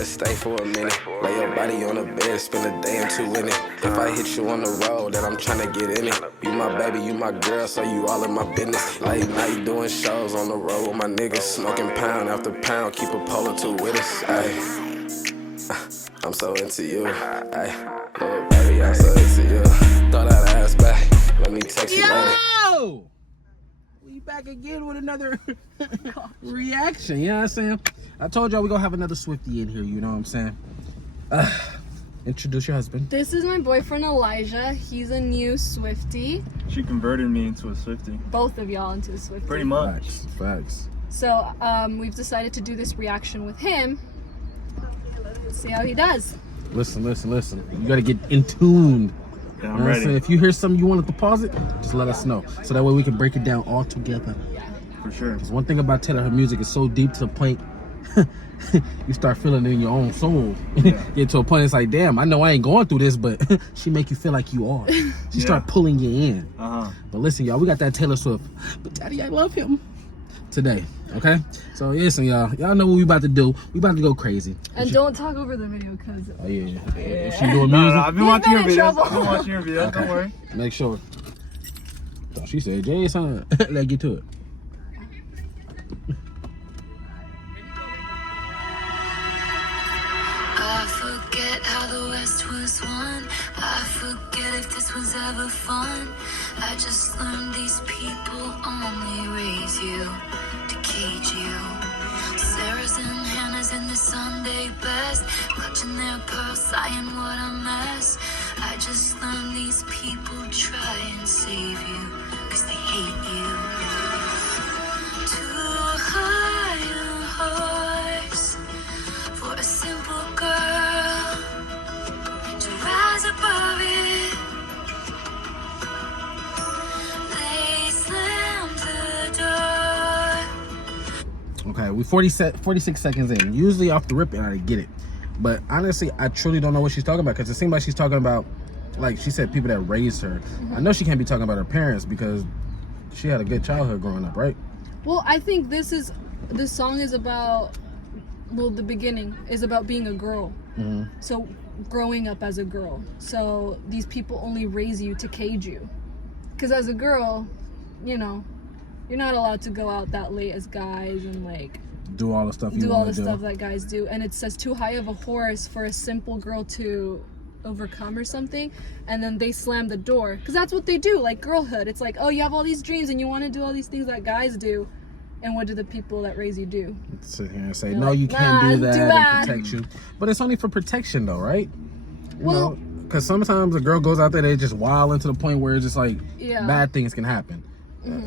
just stay for a minute. Lay your body on the bed, spend a day or two in it. If I hit you on the road, then I'm tryna get in it. You my baby, you my girl, so you all in my business. Late night doing shows on the road with my niggas. Smoking pound after pound, keep a polo two with us. Ay, I'm so into you. Ay, little baby, I'm so into you. Thought I'd ask back. Let me text you later. Yo! We back again with another reaction, you know what I'm saying? I told y'all we gonna have another Swiftie in here, you know what I'm saying? Introduce your husband. This is my boyfriend Elijah. He's a new Swiftie. She converted me into a Swiftie. Both of y'all into a Swiftie. Pretty much. Facts. So we've decided to do this reaction with him. Let's see how he does. Listen. You gotta get in tune. Yeah, I'm ready. If you hear something you want to pause it, just let us know. So that way we can break it down all together. For sure. Because one thing about Taylor, her music is so deep to the point you start feeling it in your own soul. Yeah. Get to a point it's like, damn, I know I ain't going through this, but she make you feel like you are. She start pulling you in. But listen, y'all, we got that Taylor Swift. But Daddy, I love him. Today, okay? So listen, y'all know what we about to do. We about to go crazy. And don't talk over the video, because... Oh, yeah. If she doing music... No, I've been watching your videos. Trouble. I've been watching your videos, don't worry. Make sure. Oh, she said, Jay, son. Let's get to it. I forget how the West was won. I forget if this was ever fun. I just learned these people only raise you to cage you. Sarah's and Hannah's in the Sunday best, clutching their pearls, sighing what a mess. I just learned these people try and save you, cause they hate you. Too high a horse for a simple girl to rise above it. They slammed the door. Okay, we 46 seconds in. Usually off the rip, and I get it. But honestly, I truly don't know what she's talking about, because it seems like she's talking about, like she said, people that raised her. I know she can't be talking about her parents because she had a good childhood growing up, right? Well, I think this song is about, well, the beginning is about being a girl. So growing up as a girl. So these people only raise you to cage you. Because as a girl, you know, you're not allowed to go out that late as guys and like Do all the stuff you do all want the to do. stuff that guys do. And it says too high of a horse for a simple girl to overcome or something. And then they slam the door, because that's what they do, like girlhood. It's like, oh, you have all these dreams and you want to do all these things that guys do, and what do the people that raise you do? Sit here and say, You're no, like, you can't do nah, that, do and that. protect you. But it's only for protection though, right? You Well- know, because sometimes a girl goes out there, they just wild into the point where it's just like Yeah. bad things can happen.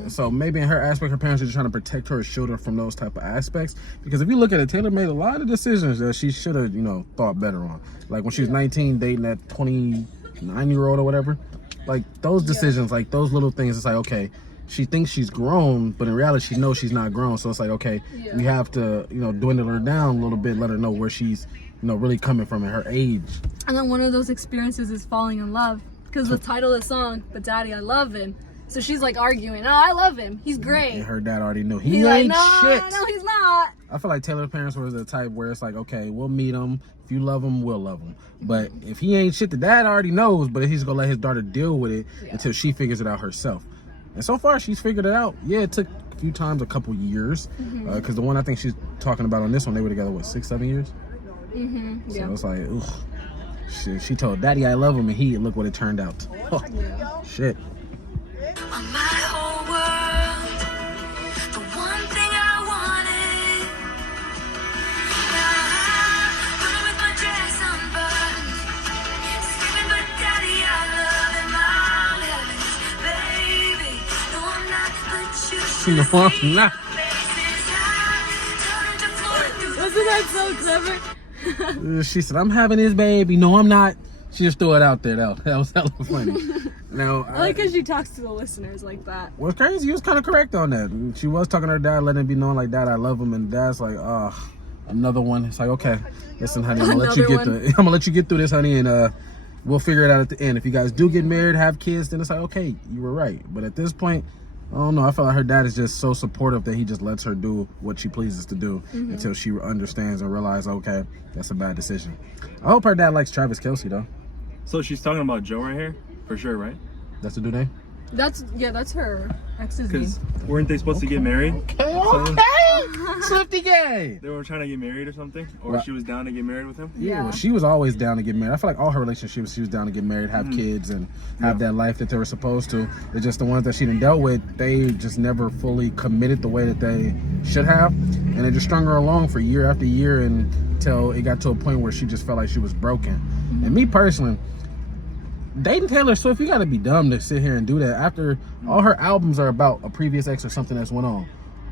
So maybe in her aspect, her parents are just trying to protect her, shield her from those type of aspects. Because if you look at it, Taylor made a lot of decisions that she should have, thought better on. Like when she was 19, dating that 29-year-old or whatever. Like those decisions, like those little things, it's like, okay, she thinks she's grown, but in reality, she knows she's not grown. So it's like, okay, we have to, dwindle her down a little bit, let her know where she's, really coming from at her age. And then one of those experiences is falling in love, because the title of the song, But Daddy, I Love Him. So she's like arguing, oh, I love him, he's great. And her dad already knew. He He's ain't like, no, shit. no, he's not. I feel like Taylor's parents were the type where it's like, okay, we'll meet him. If you love him, we'll love him. But if he ain't shit, the dad already knows, but he's gonna let his daughter deal with it until she figures it out herself. And so far, she's figured it out. Yeah, it took a few times, a couple years. Because the one I think she's talking about on this one, they were together, what, 6-7 years? So it's like, ugh. She told Daddy I love him, and look what it turned out. Oh, shit. On my whole world, the one thing I wanted. Running with my dress unbuttoned, screaming, but Daddy, I love him. I'm heavens, baby. No, I'm not, but you should No, I'm not. Wasn't that so clever? She said, I'm having his baby. No, I'm not. She just threw it out there. That was hella funny. Now, I like how she talks to the listeners like that. What's crazy, he was kind of correct on that. She was talking to her dad, letting it be known like, Dad, I love him. And Dad's like, another one. It's like, okay, listen, honey, I'm gonna let you get through this, honey, and we'll figure it out at the end. If you guys do get married, have kids, then it's like, okay, you were right. But at this point, I don't know. I feel like her dad is just so supportive that he just lets her do what she pleases to do until she understands and realizes, okay, that's a bad decision. I hope her dad likes Travis Kelce though. So she's talking about Joe right here, for sure, right? That's the dude name. That's her ex's name. Because weren't they supposed to get married? Okay. Swifty gay. They were trying to get married or something, or Right. she was down to get married with him. Yeah, well, she was always down to get married. I feel like all her relationships, she was down to get married, have kids, and have that life that they were supposed to. It's just the ones that she didn't dealt with, they just never fully committed the way that they should have, and it just strung her along for year after year until it got to a point where she just felt like she was broken. And me personally, dating Taylor Swift, you gotta be dumb to sit here and do that after all her albums are about a previous ex or something that's went on.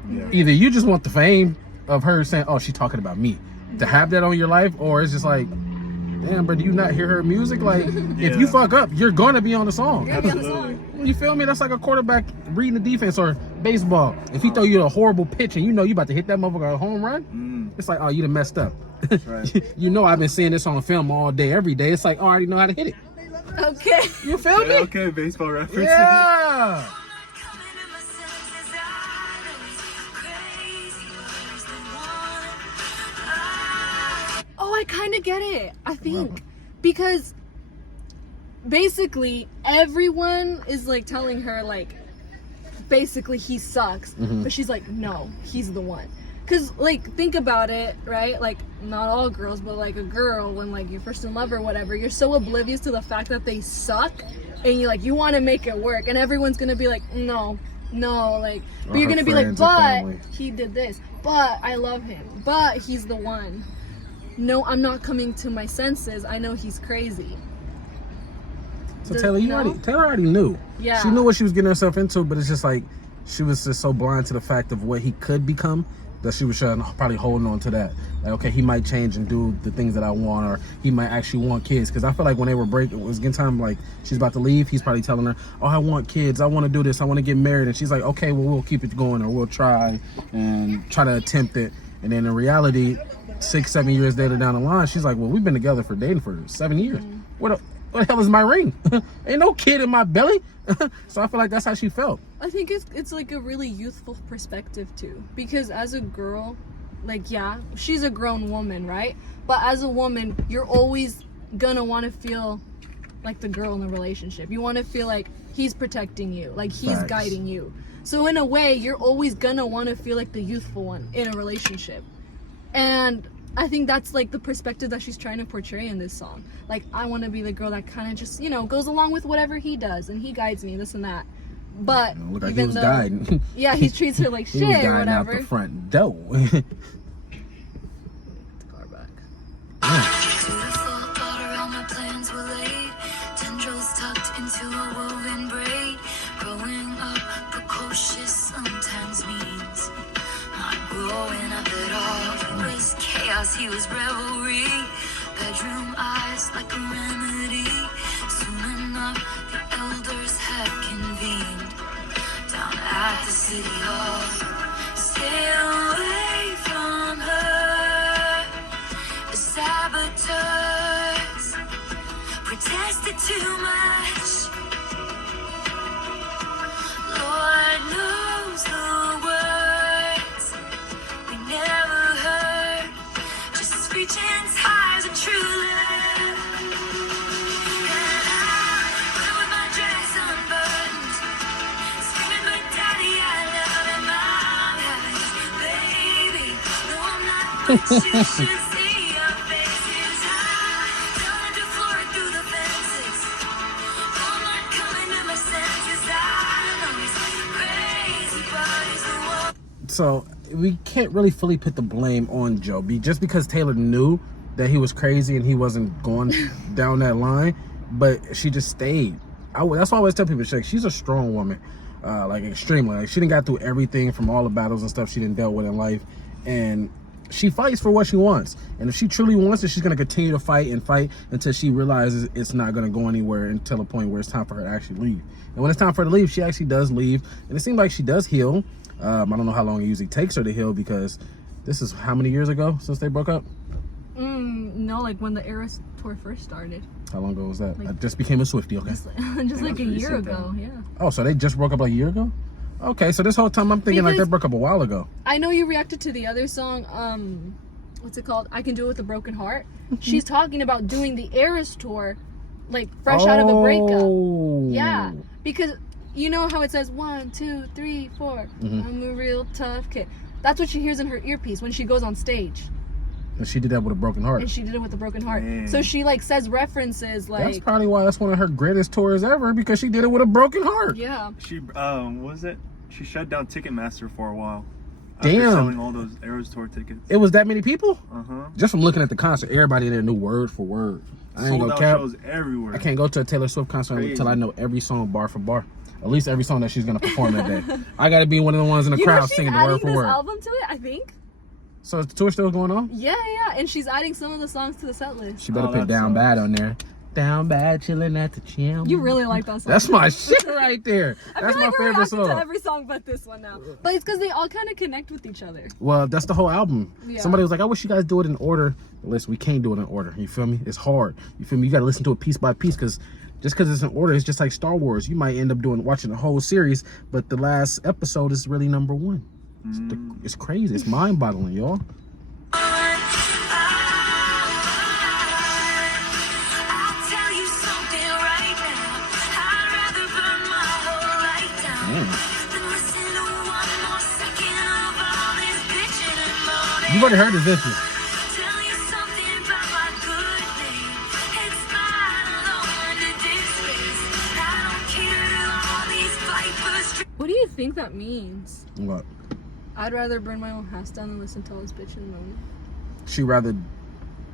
Yeah. Either you just want the fame of her saying, oh, she's talking about me, to have that on your life, or it's just like, damn, bro, do you not hear her music? Like, if you fuck up, you're gonna be on the song. You're gonna be on the song. You feel me? That's like a quarterback reading the defense, or baseball. If he throw you a horrible pitch and you know you about to hit that motherfucker a home run, it's like, oh, you done messed up. Right. You know I've been seeing this on film all day, every day. It's like, oh, I already know how to hit it. Okay. You feel me? Yeah, okay, baseball reference. Yeah. Oh, I kind of get it. I think because basically everyone is like telling her like basically he sucks, but she's like, no, he's the one. Cause like think about it, right? Like not all girls, but like a girl when like you're first in love or whatever, you're so oblivious to the fact that they suck, and you want to make it work, and everyone's gonna be like, no, like, but you're gonna be like, but he did this, but I love him, but he's the one. No, I'm not coming to my senses. I know he's crazy. So Taylor, Taylor already knew. Yeah. She knew what she was getting herself into, but it's just like she was just so blind to the fact of what he could become that she was probably holding on to that. Like, okay, he might change and do the things that I want, or he might actually want kids. Because I feel like when they were breaking, it was getting time, like she's about to leave, he's probably telling her, oh, I want kids, I want to do this, I want to get married. And she's like, okay, well, we'll keep it going, or we'll try to attempt it. And then in reality, 6-7 years later down the line, she's like, well, we've been together dating for 7 years. What the hell is my ring? Ain't no kid in my belly. So I feel like that's how she felt. I think it's like a really youthful perspective too, because as a girl, like, yeah, she's a grown woman, right? But as a woman, you're always gonna want to feel like the girl in the relationship. You want to feel like he's protecting you, like he's Facts. guiding you. So in a way, you're always gonna want to feel like the youthful one in a relationship. And I think that's like the perspective that she's trying to portray in this song. Like, I want to be the girl that kind of just, goes along with whatever he does, and he guides me, this and that. But Look like even he was though, guiding. yeah, he treats her like He shit was or guiding out whatever. the front door. Car back. Beautiful thought around my plans were laid. Tendrils tucked into a woven braid. Growing up precocious sometimes means not growing up at all. He was chaos, he was revelry. Bedroom eyes like a remedy. Soon enough, the elders had convened down at the city hall. Stay away from her. The saboteurs protested too much. Lord knows the words we never heard. Just reaching high as a true love. And I with my dress unbuttoned, screaming, but daddy, I love him. I'm happy, baby. No, I'm not, but you should see your faces. Telling to floor it through the fences. I'm not coming to my senses. I know he's crazy, but he's the one. So we can't really fully put the blame on Joe, just because Taylor knew that he was crazy and he wasn't going down that line, but she just stayed. That's why I always tell people, she's a strong woman, like extremely. Like, she done got through everything from all the battles and stuff she done dealt with in life, and she fights for what she wants. And if she truly wants it, she's gonna continue to fight until she realizes it's not gonna go anywhere until a point where it's time for her to actually leave. And when it's time for her to leave, she actually does leave, and it seems like she does heal. I don't know how long it usually takes her to heal, because this is how many years ago since they broke up? No, like when the Eras tour first started. How long ago was that? Like, I just became a Swiftie, okay? Just like a year ago, yeah. Oh, so they just broke up like a year ago? Okay, so this whole time I'm thinking like they Because- broke up a while ago. I know you reacted to the other song, what's it called? I Can Do It With a Broken Heart. She's talking about doing the Eras tour, like fresh out of a breakup. Yeah, because you know how it says 1, 2, 3, 4. I'm a real tough kid. That's what she hears in her earpiece when she goes on stage. And she did that with a broken heart. And she did it with a broken heart. Dang. So she like says references like. That's probably why that's one of her greatest tours ever, because she did it with a broken heart. Yeah. She what was it? She shut down Ticketmaster for a while. After Damn. selling all those Eras tour tickets. It was that many people? Uh-huh. Just from looking at the concert, everybody there knew word for word. I ain't Sold gonna out cap. shows everywhere. I can't go to a Taylor Swift concert Crazy. until I know every song bar for bar. At least every song that she's gonna perform that day. I gotta be one of the ones in the You know crowd she's singing the adding word for this word. album to it, I think. So is the tour still going on? Yeah, and she's adding some of the songs to the set list. She better Oh, put that Down sucks. Bad on there. Down Bad, chilling at the gym. You really like that song. That's my shit right there. I That's feel my like we're favorite reacting to song. every song but this one now. But it's because they all kind of connect with each other. Well, that's the whole album. Yeah. Somebody was like, I wish you guys do it in order. Listen, we can't do it in order. You feel me? It's hard. You feel me? You got to listen to it piece by piece, because just because it's in order, it's just like Star Wars. You might end up watching the whole series, but the last episode is really number one. It's crazy. It's mind-boggling, y'all. I'll tell you something right now. I'd rather burn my whole life down than listen to one more second of all this bitching and moaning. You've already heard this, didn't you? Tell you something about my good name. It's mine alone to disgrace. I don't care to all these vipers. What do you think that means? What? I'd rather burn my own house down than listen to all this bitch and moan. She rather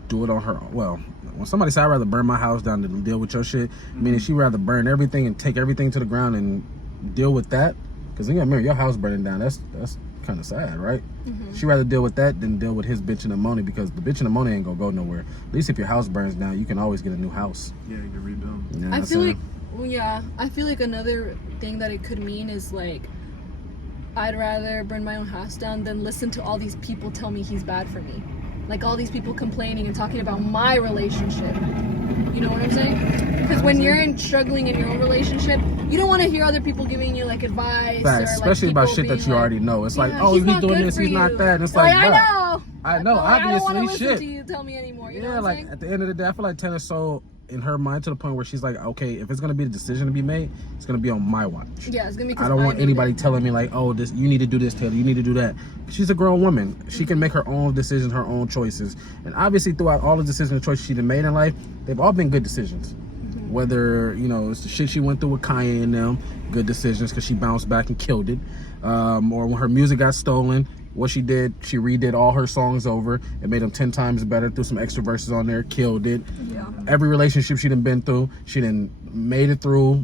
do it on her own. Well, when somebody say I'd rather burn my house down than deal with your shit, meaning she rather burn everything and take everything to the ground and deal with that. Because you gotta remember, your house burning down, that's kind of sad, right? She rather deal with that than deal with his bitching and moaning, because the bitching and moaning ain't gonna go nowhere. At least if your house burns down, you can always get a new house. Yeah, you can rebuild. You know what I I'm feel saying? like, well, yeah, I feel like another thing that it could mean is like, I'd rather burn my own house down than listen to all these people tell me he's bad for me. Like all these people complaining and talking about my relationship. You know what I'm saying? Because when you're struggling in your own relationship, you don't want to hear other people giving you like advice. Facts, or, like, especially about people shit that being you like, already know. It's like, yeah, oh, he's not doing good this, for he's not you. that. And it's Like, like, I bruh, know. I know, I don't want to obviously, listen shit. to you tell me anymore. You know Yeah, what I'm like saying? at the end of the day, I feel like Taylor's so in her mind to the point where she's like, okay, if it's gonna be the decision to be made, it's gonna be on my watch. Yeah, it's gonna be. 'cause I don't want need anybody it. telling me like, oh, this you need to do this, Taylor, you need to do that. She's a grown woman. She can make her own decisions, her own choices. And obviously throughout all the decisions and choices she's made in life, they've all been good decisions. Whether, you know, it's the shit she went through with Kanye and them, good decisions because she bounced back and killed it. Or when her music got stolen, what she did, she redid all her songs over and made them 10 times better, threw some extra verses on there, killed it. Yeah. Every relationship she done been through, she done made it through,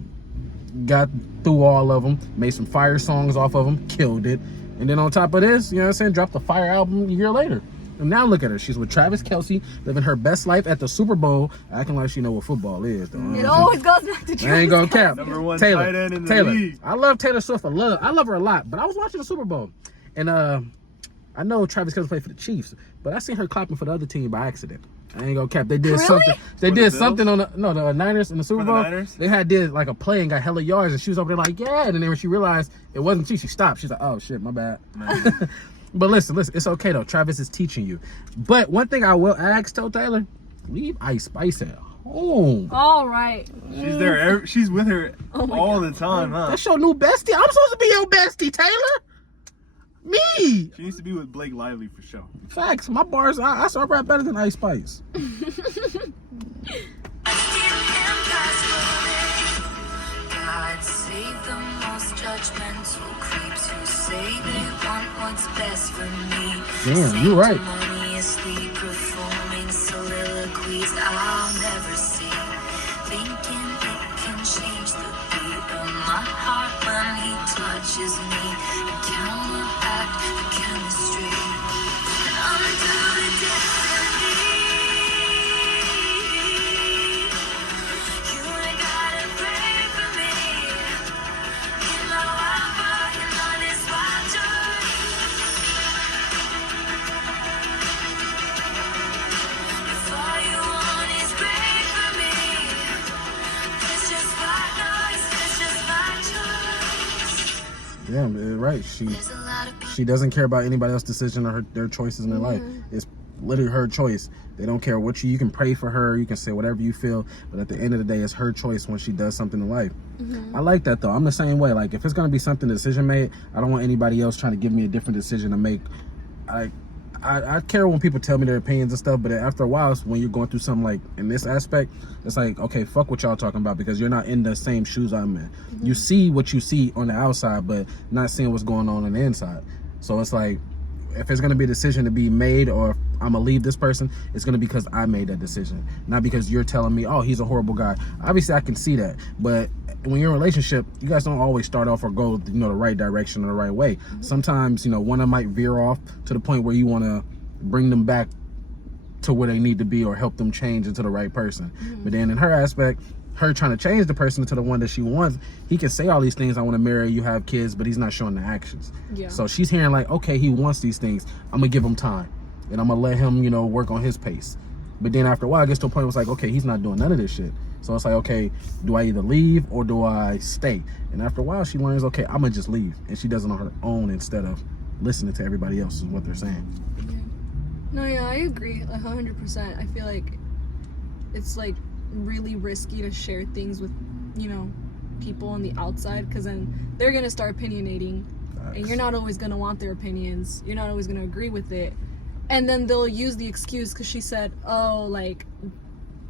got through all of them, made some fire songs off of them, killed it. And then on top of this, you know what I'm saying, dropped a fire album a year later. And now look at her. She's with Travis Kelce, living her best life at the Super Bowl, acting like she know what football is, though. It always goes back to I ain't gonna Travis cap. Number one Taylor, tight end in the Taylor. league. I love Taylor Swift. I love her a lot. But I was watching the Super Bowl, and I know Travis Kelce played for the Chiefs, but I seen her clapping for the other team by accident. I ain't gonna cap. They did Really? something. They For the did Bills? something on the Niners in the Super For the Bowl. Niners? They did like a play and got hella yards, and she was over there like, yeah. And then when she realized it wasn't she stopped. She's like, oh shit, my bad. But listen, it's okay though. Travis is teaching you. But one thing I will ask, tell Taylor, leave Ice Spice at home. All right. She's there. She's with her Oh my all the time, huh? That's your new bestie. I'm supposed to be your bestie, Taylor. Me. She needs to be with Blake Lively for sure. Facts. My bars, I saw rap better than Ice Spice. God save the most judgmental creeps who say they want what's best for me. Damn, you right. Sanctimoniously performing soliloquies I'll never see. Thinking it can change the beat of my heart when he touches me. And counteract the chemistry. And undo the destiny. You ain't gotta pray for me. You're my wild boy, you're my honest wild joy. Yeah, right. There's a lot of people. She doesn't care about anybody else's decision or their choices in their life. It's literally her choice. They don't care what you can pray for her, you can say whatever you feel, but at the end of the day, it's her choice when she does something in life. I like that though. I'm the same way. Like if it's gonna be something decision made, I don't want anybody else trying to give me a different decision to make. I care when people tell me their opinions and stuff, but after a while, when you're going through something like in this aspect, it's like, okay, fuck what y'all talking about, because you're not in the same shoes I'm in. You see what you see on the outside, but not seeing what's going on the inside. So it's like, if it's gonna be a decision to be made, or if I'm gonna leave this person, it's gonna be because I made that decision, not because you're telling me, oh, he's a horrible guy. Obviously, I can see that, but when you're in a relationship, you guys don't always start off or go, the right direction or the right way. Sometimes, one of them might veer off to the point where you want to bring them back to where they need to be or help them change into the right person. But then in her aspect, her trying to change the person into the one that she wants, he can say all these things, I want to marry you, have kids, but he's not showing the actions. So she's hearing like, okay, he wants these things, I'm gonna give him time and I'm gonna let him work on his pace. But then after a while, it gets to a point where it's like, okay, he's not doing none of this shit. So it's like, okay, do I either leave or do I stay? And after a while, she learns, okay, I'm gonna just leave, and she does it on her own instead of listening to everybody else is what they're saying. No, yeah, I agree 100%. I feel like it's like really risky to share things with people on the outside, because then they're gonna start opinionating. Facts. And you're not always gonna want their opinions, you're not always gonna agree with it, and then they'll use the excuse because she said, oh, like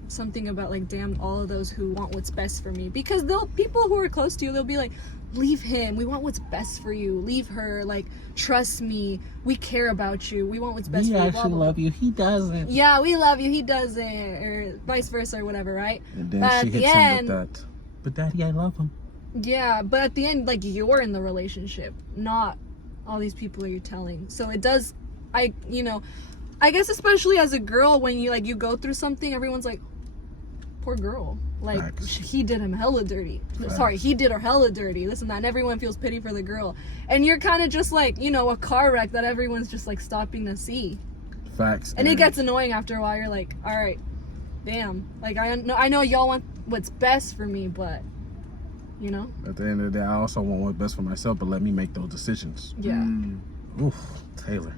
something about like, damn all of those who want what's best for me, because people who are close to you, they'll be like, leave him, we want what's best for you, leave her, like, trust me, we care about you, we want what's best for you, actually love you, he doesn't. Yeah, we love you, he doesn't, or vice versa, or whatever, right? And then she hits him with that, but daddy, I love him. Yeah, but at the end, like, you're in the relationship, not all these people you're telling. So it does, I guess especially as a girl, when you go through something, everyone's like, poor girl, like, Facts. He did him hella dirty. Facts. Sorry, he did her hella dirty, this and that, and everyone feels pity for the girl, and you're kind of just like, a car wreck that everyone's just like stopping to see. Facts. And it gets annoying after a while. You're like, all right, damn, like, I know y'all want what's best for me, but at the end of the day, I also want what's best for myself, but let me make those decisions. Yeah. Oof, Taylor.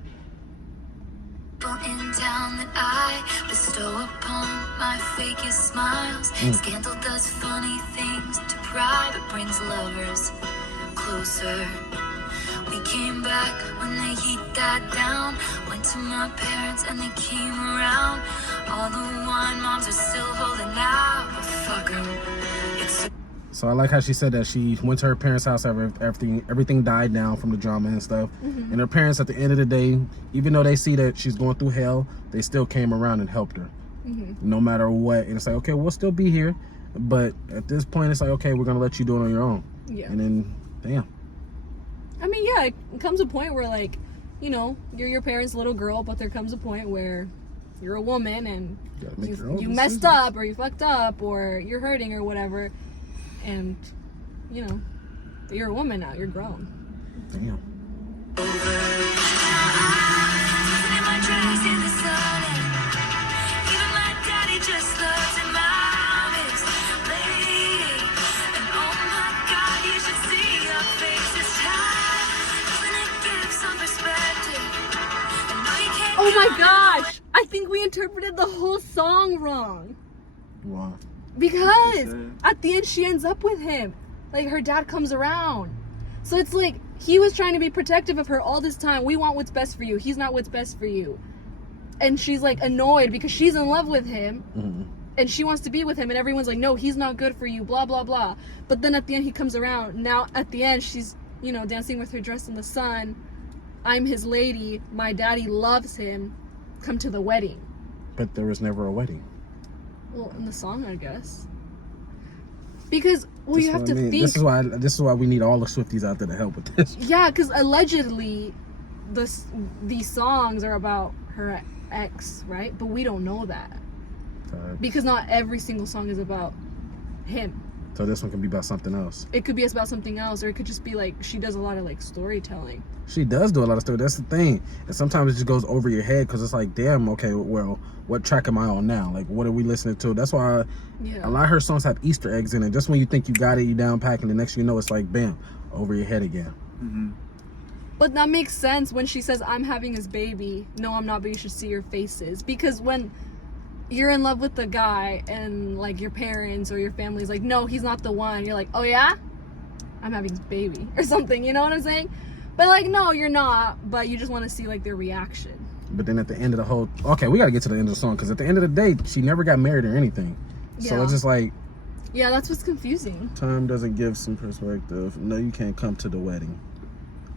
In town that I bestow upon my fakest smiles. Scandal does funny things to pride, but brings lovers closer. We came back when the heat died down. Went to my parents and they came around. All the wine moms are still holding out, but fuck 'em. So I like how she said that she went to her parents' house after everything died down from the drama and stuff. And her parents, at the end of the day, even though they see that she's going through hell, they still came around and helped her. No matter what. And it's like, okay, we'll still be here. But at this point, it's like, okay, we're going to let you do it on your own. Yeah. And then, damn. I mean, yeah, it comes a point where, like, you're your parents' little girl, but there comes a point where you're a woman and you messed up, or you fucked up, or you're hurting or whatever. And, you're a woman now. You're grown. Damn. Oh my gosh! I think we interpreted the whole song wrong. Why? Because at the end she ends up with him. Like, her dad comes around. So it's like, he was trying to be protective of her all this time. We want what's best for you. He's not what's best for you. And she's like annoyed because she's in love with him. And she wants to be with him. And everyone's like, no, he's not good for you. Blah, blah, blah. But then at the end he comes around. Now at the end she's, dancing with her dress in the sun. I'm his lady. My daddy loves him. Come to the wedding. But there was never a wedding. Well, in the song, I guess. Because, you have to think. This is why we need all the Swifties out there to help with this. Yeah, because allegedly, these songs are about her ex, right? But we don't know that. Because not every single song is about him. So this one can be about something else. It could be about something else, or it could just be like, she does a lot of like storytelling. She does do a lot of story. That's the thing. And sometimes it just goes over your head because it's like, damn, okay, well, what track am I on now? Like, what are we listening to? That's why a lot of her songs have Easter eggs in it. Just when you think you got it, you down pack, and the next thing you know, it's like, bam, over your head again. But that makes sense when she says, I'm having his baby. No, I'm not, but you should see your faces. Because when you're in love with the guy and like your parents or your family's like, no, he's not the one. You're like, oh yeah? I'm having his baby or something. You know what I'm saying? But like, no, you're not. But you just want to see like their reaction. But then at the end of the whole... Okay, we got to get to the end of the song. Because at the end of the day, she never got married or anything. So it's just like... Yeah, that's what's confusing. Time doesn't give some perspective. No, you can't come to the wedding.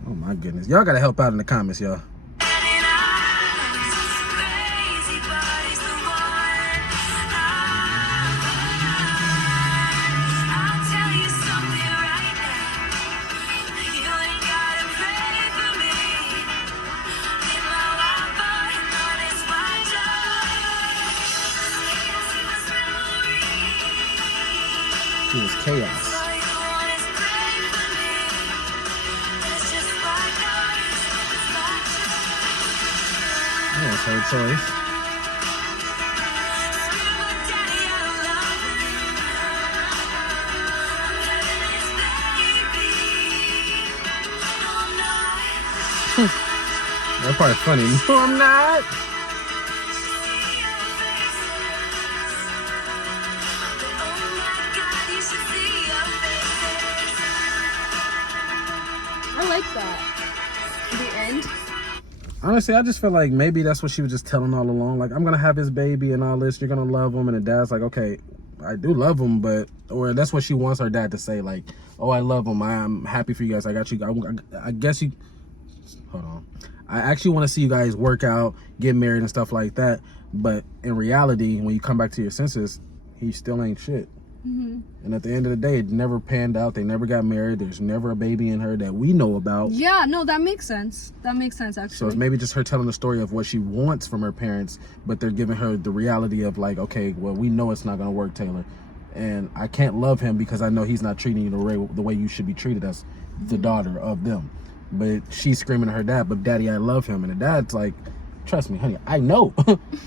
Oh my goodness. Y'all got to help out in the comments, y'all. It was chaos. That was her choice. That part funny. No, I'm not. I like that. The end. Honestly, I just feel like maybe that's what she was just telling all along. Like, I'm going to have his baby and all this. You're going to love him. And the dad's like, okay, I do love him. But, or that's what she wants her dad to say. Like, oh, I love him. I'm happy for you guys. I got you. I guess you, hold on. I actually want to see you guys work out, get married and stuff like that. But in reality, when you come back to your senses, he still ain't shit. And at the end of the day, it never panned out. They never got married. There's never a baby in her that we know about. Yeah, no, that makes sense. That makes sense, actually. So it's maybe just her telling the story of what she wants from her parents, but they're giving her the reality of like, okay, well, we know it's not going to work, Taylor. And I can't love him because I know he's not treating you the way you should be treated as the daughter of them. But she's screaming at her dad, but daddy, I love him. And the dad's like, trust me, honey, I know.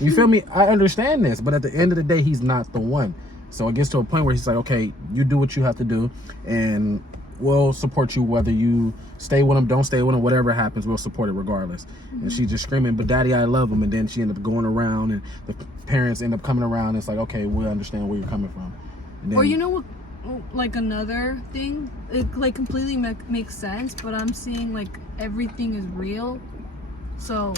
You feel me? I understand this. But at the end of the day, he's not the one. So it gets to a point where he's like, okay, you do what you have to do, and we'll support you whether you stay with him, don't stay with him, whatever happens, we'll support it regardless. And she's just screaming, but daddy, I love him. And then she ended up going around, and the parents end up coming around. And it's like, okay, we understand where you're coming from. And then, or you know what, like another thing, it like completely makes sense, but I'm seeing like everything is real. So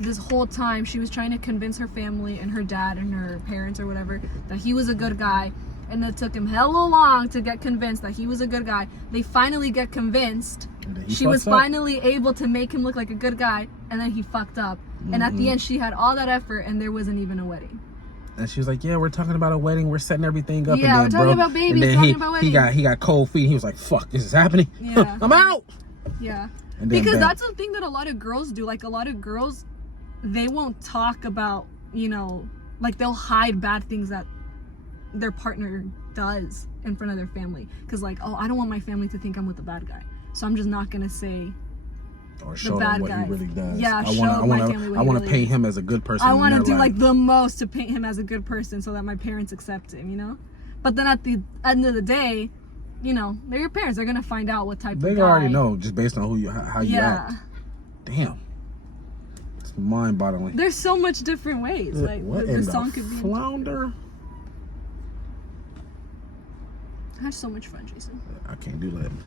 this whole time she was trying to convince her family and her dad and her parents or whatever that he was a good guy, and it took him hella long to get convinced that he was a good guy. They finally get convinced. She was finally able to make him look like a good guy, and then he fucked up. And at the end she had all that effort and there wasn't even a wedding. And she was like, yeah, we're talking about a wedding, we're setting everything up. Yeah, and then, we're talking about babies, and then talking about wedding. he got cold feet. He was like, fuck, this is happening. Yeah. I'm out. Yeah. And then because that's the thing that a lot of girls do. Like a lot of girls, they won't talk about, you know, like they'll hide bad things that their partner does in front of their family. Because like, oh, I don't want my family to think I'm with the bad guy. So I'm just not going to say or show them what he really does. Yeah, I want to paint him as a good person. I want to do like the most to paint him as a good person so that my parents accept him, you know? But then at the end of the day, you know, they're your parents. They're going to find out what type of guy. They already know just based on how you act. Damn. It's mind-boggling. There's so much different ways. Like the song could be flounder. I had so much fun, Jason. I can't do that.